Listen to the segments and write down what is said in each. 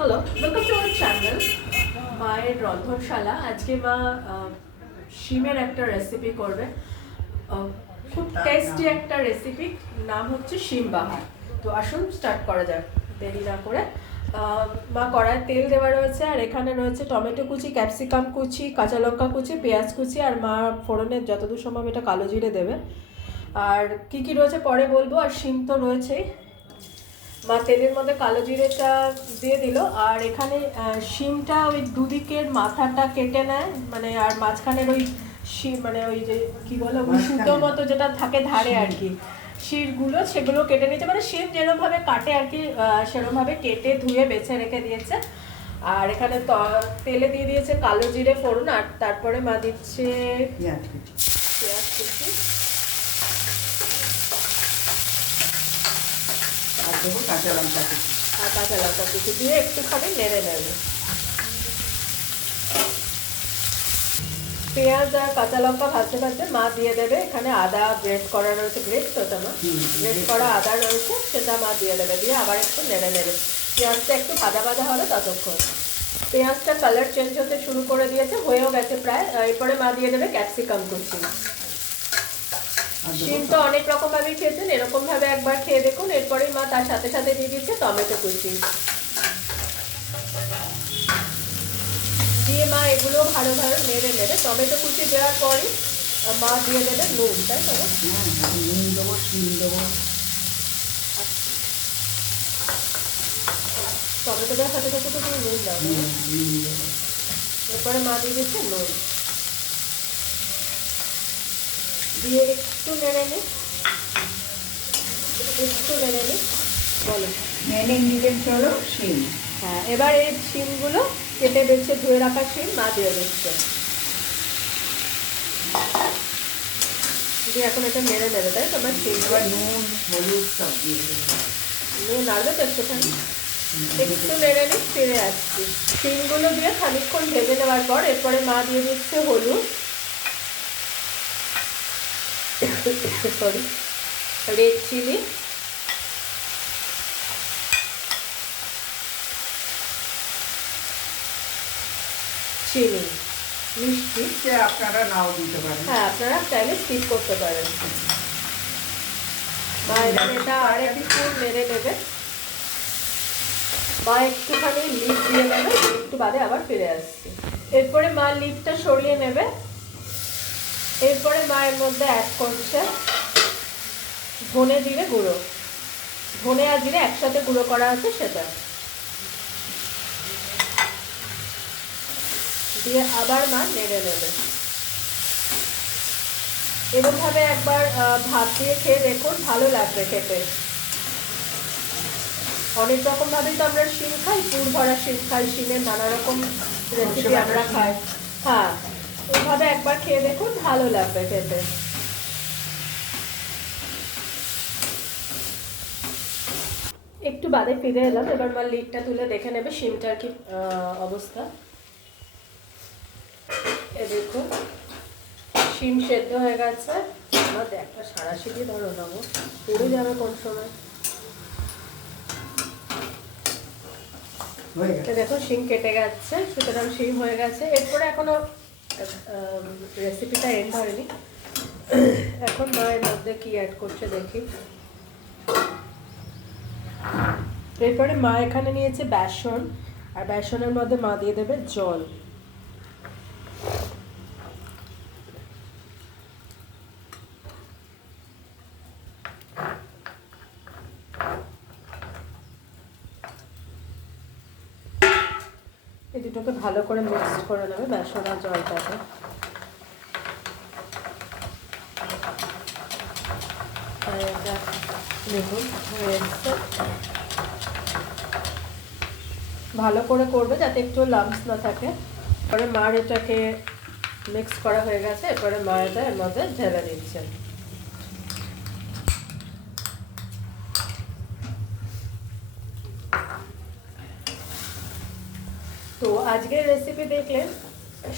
Hello, welcome to our channel মায়ের রন্ধনশালা। আজকে মা শিমের একটা রেসিপি করবে, খুব টেস্টি একটা রেসিপি, নাম হচ্ছে শিম বাহার। তো আসুন স্টার্ট করা যাক দেরি না করে। মা কড়ায় তেল দেওয়া রয়েছে, আর এখানে রয়েছে টমেটো কুচি, ক্যাপসিকাম কুচি, কাঁচা লঙ্কা কুচি, পেঁয়াজ কুচি, আর মা ফোড়নের যতদূর সম্ভব এটা কালো জিরে দেবে। আর কি কি রয়েছে পরে বলবো। আর শিম তো রয়েছেই। মা তেলের মধ্যে কালো জিরেটা দিয়ে দিল, আর এখানে শিমটা ওই দুদিকের মাথাটা কেটে নেয়, মানে আর মাঝখানের ওই শিম মানে ওই যে কি বলে ওই সুতো মতো যেটা থাকে ধারে আর কি, শিরগুলো সেগুলো কেটে নিয়েছে, মানে শিম যেরকমভাবে কাটে আর কি সেরকমভাবে কেটে ধুয়ে বেছে রেখে দিয়েছে। আর এখানে তেলে দিয়ে দিয়েছে কালো জিরে ফোড়ন, আর তারপরে মা দিচ্ছে পেঁয়াজ কুচি আর দেবো কাঁচা লঙ্কা কুচি। আর কাঁচা লঙ্কা কুচি দিয়ে একটুখানি নেড়ে নেবে। পেঁয়াজ আর কাঁচা লঙ্কা ভাজতে ভাজতে মা দিয়ে দেবে এখানে আদা গ্রেট করা রয়েছে, গ্রেট তো ওটা না, গ্রেট করা আদা রয়েছে সেটা মা দিয়ে দেবে, দিয়ে আবার একটু নেড়ে নেবে। পেঁয়াজটা একটু ভাজা ভাজা হবে ততক্ষণ। পেঁয়াজটা কালার চেঞ্জ হতে শুরু করে দিয়েছে, হয়েও গেছে প্রায়। এরপরে মা দিয়ে দেবে ক্যাপসিকাম কুচি। শিম তো অনেক রকম ভাবে খেয়েছেন, এরকম ভাবে একবার খেয়ে দেখুন। এরপরেই মা তার সাথে সাথে দিয়ে দিচ্ছে টমেটো কুচি, দিয়ে মা এগুলো ভালোভাবে নেড়ে নেড়ে টমেটো কুচি দেওয়ার পরই মা দিয়ে দেবে নুন, তাই তো? নুন দেবো, শিম দেবো। টমেটো দেওয়ার সাথে সাথে তো তুমি নুন দাও। এরপরে মা দিয়ে দিচ্ছে নুন, দিয়ে একটু নেড়ে নি, একটু নেড়ে নি। বলো নেড়ে নিলে চলো শিম। হ্যাঁ, এবার এই শিমগুলো কেটে বেছে ধুয়ে রাখা শিম মা দিয়ে দিচ্ছে, দিয়ে এখন এটা নেড়ে নেড়ে, তাই তোমার শিম এবার নুন হলুদ সব দিয়ে দেবো। নুন নাড়বে তো একটুখানি, একটু নেড়ে নি, ফিরে আসছি। শিমগুলো দিয়ে খানিকক্ষণ ভেজে নেওয়ার পর এরপরে মা দিয়ে দিচ্ছে হলুদ, সরি, রেড চিলি, চিনি, মিষ্টি। আপনারা নাও দিতে পারেন। হ্যাঁ, আপনারা চাইলে স্কিপ করতে পারেন। মা এবার এটা আর একটু নেড়ে নেবে, মা একটুখানি লিড দিয়ে নেবে, একটু বাদে আবার ফিরে আসছি। এরপরে মা লিডটা সরিয়ে নেবে। এরপরে মা এর মধ্যে অ্যাড করছে ধনে জিরে গুঁড়ো, ধনে আর জিরে একসাথে গুঁড়ো করা আছে সেটা দিয়ে আবার মা নেড়ে নেবে। এরকমভাবে একবার ভাত দিয়ে খেয়ে দেখুন, ভালো লাগবে খেতে। অনেক রকম ভাবেই তো আমরা শিম খাই, পুর ভরা শিম খাই, শিমের নানা রকম রেসিপি আমরা খাই। হ্যাঁ, ওইভাবে একবার খেয়ে দেখুন, ভালো লাগবে খেতে। একটু বাদে ফিরে এলাম, এবার মা লিডটা তুলে দেখে নেবে শিমটার কি অবস্থা। এ দেখুন শিম সেদ্ধ হয়ে গেছে। আমার একটা সাঁড়াশি ধরো নেবো, পুড়ে যাবে কোন সময়। দেখো শিম কেটে গেছে, সুতরাং শিম হয়ে গেছে। এরপরে এখনো রেসিপিটা এন্ড হয়নি। এখন মা এর মধ্যে কি অ্যাড করছে দেখি। এরপরে মা এখানে নিয়েছে বেসন, আর বেসনের মধ্যে মা দিয়ে দেবে জল। এই দুটোকে ভালো করে মিক্স করে নেবে, বেসন আর জলটাকে। দেখুন হয়ে এসছে। ভালো করে করবে যাতে একটু লাম্পস না থাকে। পরে মার এটাকে মিক্স করা হয়ে গেছে, এরপরে মা এটা এর মধ্যে ঢেলে দিচ্ছে। তো আজকের রেসিপি দেখলেন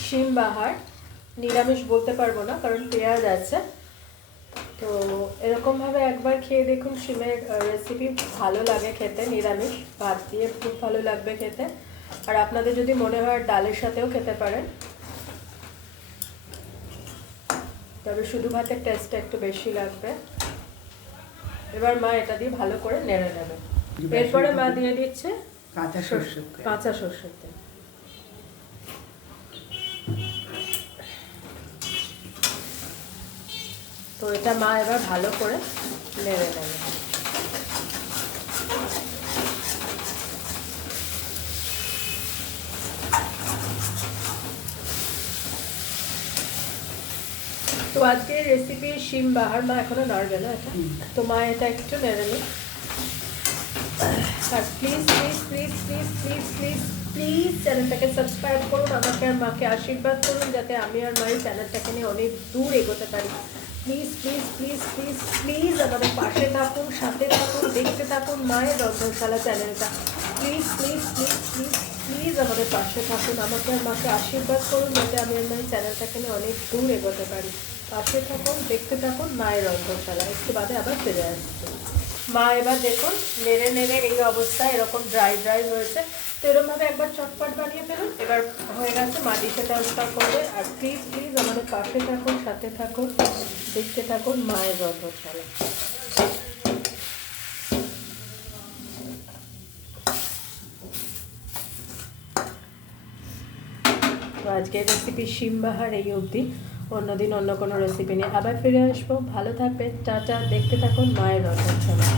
শিম বাহার। নিরামিষ বলতে পারবো না কারণ পেঁয়াজ আছে, তো এরকমভাবে একবার খেয়ে দেখুন শিমের রেসিপি, ভালো লাগে খেতে, নিরামিষ ভাত দিয়ে খুব ভালো লাগবে খেতে। আর আপনাদের যদি মনে হয় ডালের সাথেও খেতে পারেন, তবে শুধু ভাতের টেস্টটা একটু বেশি লাগবে। এবার মা এটা দিয়ে ভালো করে নেড়ে নেবে। এরপরে মা দিয়ে দিচ্ছে কাঁচা সরষের তেল। কাঁচা সরষের তেল। তো এটা মা এবার ভালো করে নেড়ে নেবে। তো আজকের রেসিপি শিম বাহার, মা এখনো নাড়বে না এটা, তো মা এটা একটু নেড়ে নিই। আর please please please please please please please চ্যানেলটাকে সাবস্ক্রাইব করুন, আমাকে আর মাকে আশীর্বাদ করুন যাতে আমি আর মায়ের চ্যানেলটাকে নিয়ে অনেক দূর এগোতে পারি। Please please please please please আমাদের পাশে থাকুন, সাথে থাকুন, দেখতে থাকুন মায়ের রন্ধনশালা চ্যানেলটা। Please please please please please আমাদের পাশে থাকুন, আমাকে আর মাকে আশীর্বাদ করুন যাতে আমি আর মায়ের চ্যানেলটাকে নিয়ে অনেক দূর এগোতে পারি। পাশে থাকুন, দেখতে থাকুন মায়ের রন্ধনশালা। একটু বাদে আবার ফিরে আসছে। মা এবার দেখুন নেড়ে নেড়ে এই অবস্থায় এরকম ড্রাই ড্রাই হয়েছে। তো এরকমভাবে একবার চটপট বানিয়ে ফেলুন। এবার হয়ে গেছে, মা ডিশে ট্রান্সফার করবে। আর প্লিজ প্লিজ আমাদের পাশে থাকুন, সাথে থাকুন, দেখতে থাকুন মায়ের রন্ধনশালা। তো আজকের রেসিপি শিম বাহার এই অবধি। অন্যদিন অন্য কোনো রেসিপি নিয়ে আবার ফিরে আসবো। ভালো থাকবেন, টাটা। দেখতে থাকুন মায়ের রন্ধনশালা।